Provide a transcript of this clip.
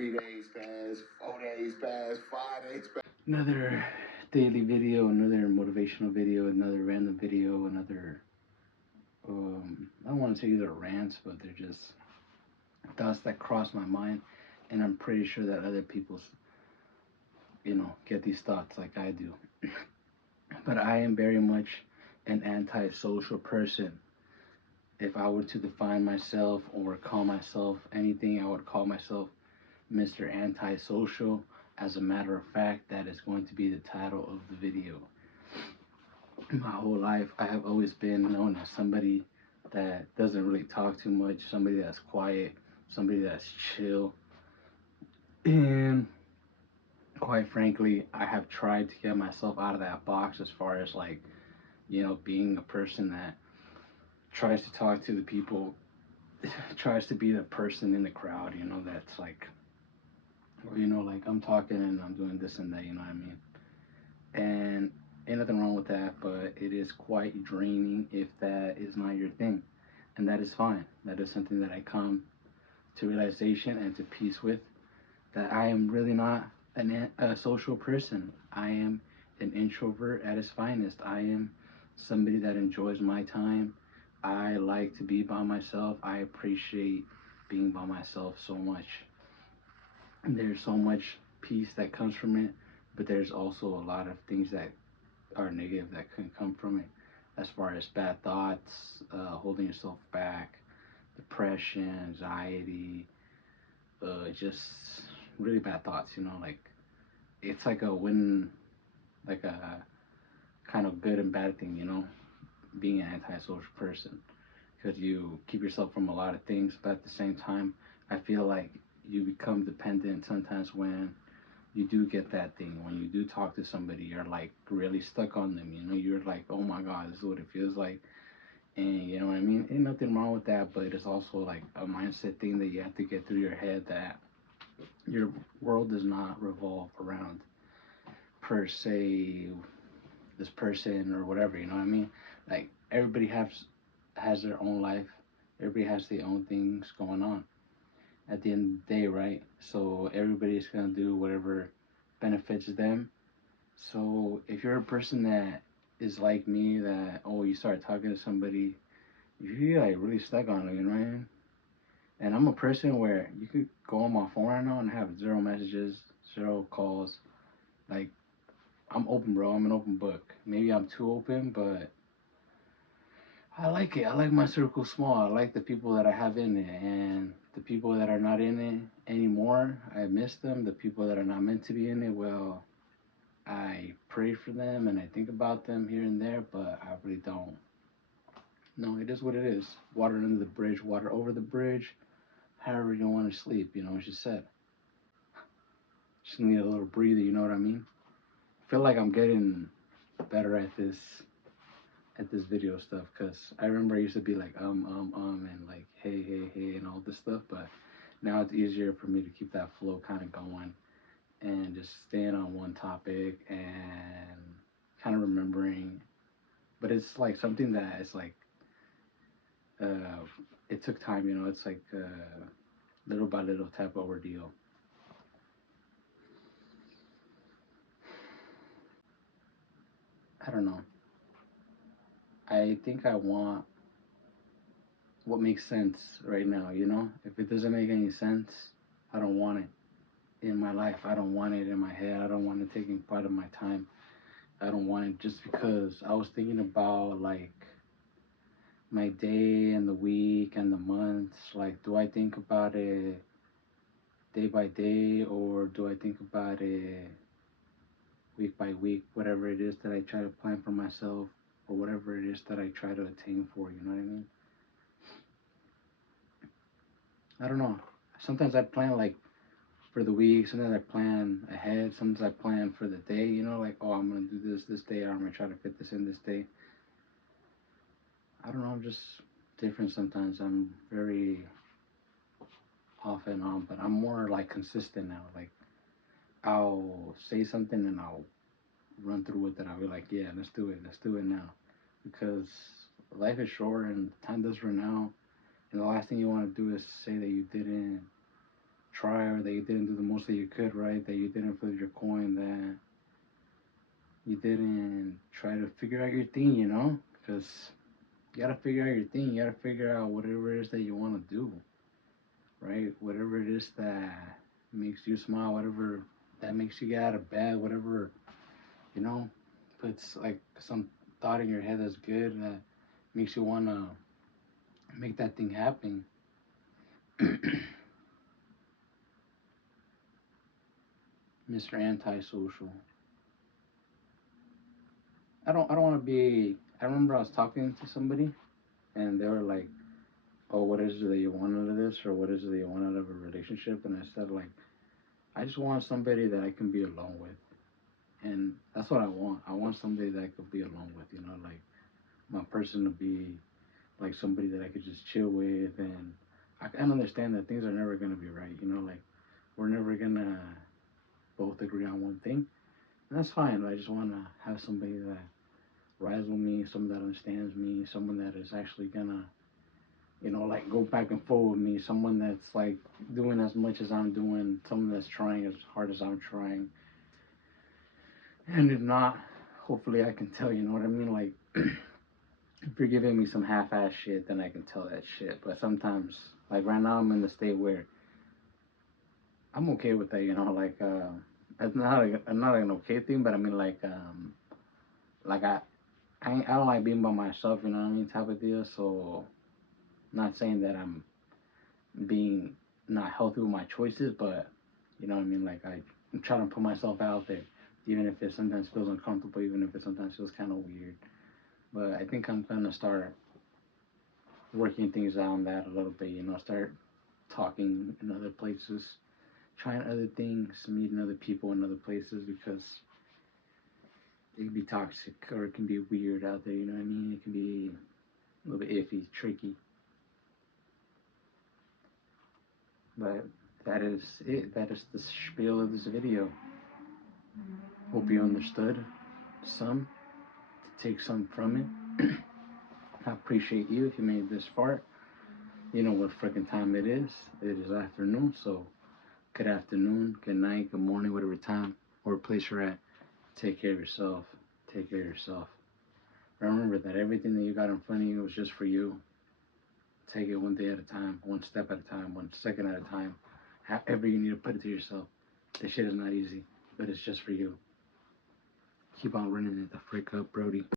3 days pass, 4 days pass, 5 days pass. Another daily video, another motivational video, another random video, another I don't want to say they're rants, but they're just thoughts that cross my mind, and I'm pretty sure that other people's, get these thoughts like I do. But I am very much an antisocial person. If I were to define myself or call myself anything, I would call myself Mr. Antisocial. As a matter of fact, that is going to be the title of the video. My whole life, I have always been known as somebody that doesn't really talk too much, somebody that's quiet, somebody that's chill. And quite frankly, I have tried to get myself out of that box as far as like, being a person that tries to talk to the people, tries to be the person in the crowd, that's like, like I'm talking and I'm doing this and that, you know what I mean? And ain't nothing wrong with that, but it is quite draining if that is not your thing. And that is fine. That is something that I come to realization and to peace with, that I am really not a social person. I am an introvert at its finest. I am somebody that enjoys my time. I like to be by myself. I appreciate being by myself so much. And there's so much peace that comes from it, but there's also a lot of things that are negative that can come from it, as far as bad thoughts, holding yourself back, depression, anxiety, just really bad thoughts. Like it's like like a kind of good and bad thing. Being an antisocial person, because you keep yourself from a lot of things, but at the same time, I feel like you become dependent sometimes when you do get that thing. When you do talk to somebody, you're like really stuck on them. You're like, oh my god, this is what it feels like. And you know what I mean? Ain't nothing wrong with that, but it's also like a mindset thing that you have to get through your head, that your world does not revolve around, per se, this person or whatever. You know what I mean? Like everybody has their own life. Everybody has their own things going on at the end of the day, right? So everybody's gonna do whatever benefits them. So if you're a person that is like me, that you start talking to somebody, you get like really stuck on it, you know what I mean? And I'm a person where you could go on my phone right now and have 0 messages, 0 calls. Like I'm open, bro. I'm an open book. Maybe I'm too open, but I like it. I like my circle small. I like the people that I have in it, and the people that are not in it anymore, I miss them. The people that are not meant to be in it, well, I pray for them and I think about them here and there, but I really don't. No, it is what it is. Water under the bridge, water over the bridge. However you want to sleep, as you said. Just need a little breather, you know what I mean? I feel like I'm getting better at this video stuff, because I remember I used to be like and like hey and all this stuff, but now it's easier for me to keep that flow kind of going and just staying on one topic and kind of remembering. But it's like something that is like uh, it took time, It's like little by little type of ordeal. I don't know. I think I want what makes sense right now, If it doesn't make any sense, I don't want it in my life. I don't want it in my head. I don't want it taking part of my time. I don't want it just because I was thinking about like my day and the week and the months. Like, do I think about it day by day, or do I think about it week by week? Whatever it is that I try to plan for myself, or whatever it is that I try to attain for, you know what I mean? I don't know. Sometimes I plan like for the week, sometimes I plan ahead, sometimes I plan for the day, like, oh, I'm gonna do this day, or I'm gonna try to fit this in this day. I don't know, I'm just different sometimes. I'm very off and on, but I'm more like consistent now. Like I'll say something and I'll run through with it. I'll be like, yeah, let's do it now, because life is short and time does run out. And the last thing you want to do is say that you didn't try, or that you didn't do the most that you could, right? That you didn't flip your coin, that you didn't try to figure out your thing, you know? Because you gotta figure out your thing. You gotta figure out whatever it is that you want to do, right? Whatever it is that makes you smile, whatever that makes you get out of bed, whatever, you know, puts like some thought in your head that's good, that makes you want to make that thing happen. Mr. Antisocial. I don't want to be. I remember I was talking to somebody, and they were like, "Oh, what is it that you want out of this, or what is it that you want out of a relationship?" And I said, like, I just want somebody that I can be alone with, and that's what I want. I want somebody that I could be alone with. You know, like my person to be like somebody that I could just chill with, and I can understand that things are never gonna be right. You know, like we're never gonna both agree on one thing, and that's fine. I just want to have somebody that rides with me, someone that understands me, someone that is actually gonna, you know, like go back and forth with me, someone that's like doing as much as I'm doing, someone that's trying as hard as I'm trying. And if not, hopefully I can tell, you know what I mean? Like, if you're giving me some half ass shit, then I can tell that shit. But sometimes, like right now, I'm in the state where I'm okay with that, you know, like, it's not an okay thing, but I mean, like I don't like being by myself, you know what I mean, type of deal. So, not saying that I'm being not healthy with my choices, but you know what I mean. Like I'm trying to put myself out there, even if it sometimes feels uncomfortable, even if it sometimes feels kind of weird. But I think I'm gonna start working things out on that a little bit. You know, start talking in other places, trying other things, meeting other people in other places because it can be toxic or it can be weird out there. You know what I mean? It can be a little bit iffy, tricky. But that is it. That is the spiel of this video. Hope you understood some, to take some from it. I appreciate you if you made this far. You know what freaking time it is. It is afternoon, so good afternoon, good night, good morning, whatever time or place you're at. Take care of yourself. Take care of yourself. Remember that everything that you got in front of you is just for you. Take it one day at a time, one step at a time, one second at a time. However you need to put it to yourself. This shit is not easy, but it's just for you. Keep on running it the frick up, Brody.